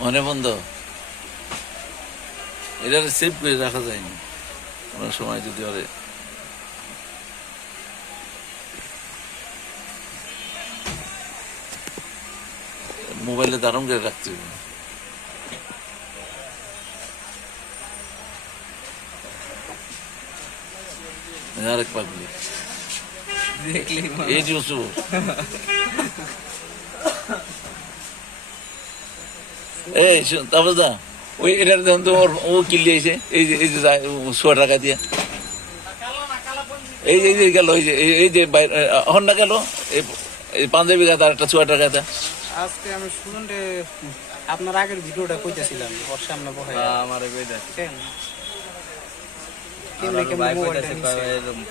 মনে বন্ধ এটা সেভ করে রাখা যায়নি অনেক সময় যদি ওরে মোবাইলে দারুণ করে রাখতে হবে আরেক পাগলি এই যে এই তারপর দা ওই এটার দেখুন তো ও কিনলে এসে এই যে 100 টাকা দিয়ে এই যে গেল এই যে হন্ডা গেল এই পাঞ্জাবি গাছ আর একটা 100 টাকা দেয় আজকে আমি শুনুনরে আপনার আগের ভিডিওটা কইতেছিলাম ওর সামনে বহাই আমার কইতাছি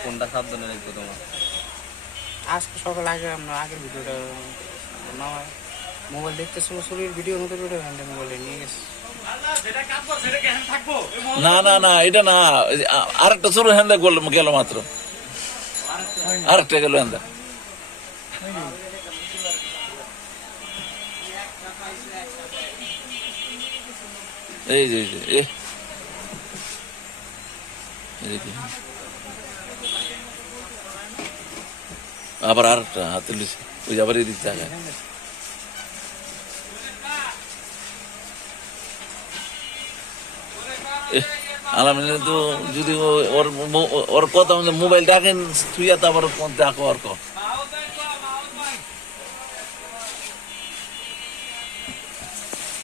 কোনটা সাবধানে রাখবো তোমার আজকে সকাল আগে আমরা আগের ভিডিওটা মোবাইল দেখতেছিল শরীর ভিডিওর মতো ভিডিও মোবাইলে নিয়ে গেছে না না না এটা না আরেকটা ছোট হ্যান্ডা গেল মাত্র আরেকটা গেল হ্যান্ডা এই যে আবার আরেকটা হাতে লিখে ওই আবার এদিক জায়গায় আলামিন তো যদি ওর কথা মোবাইল ডাকেন তুই আবার দেখো আর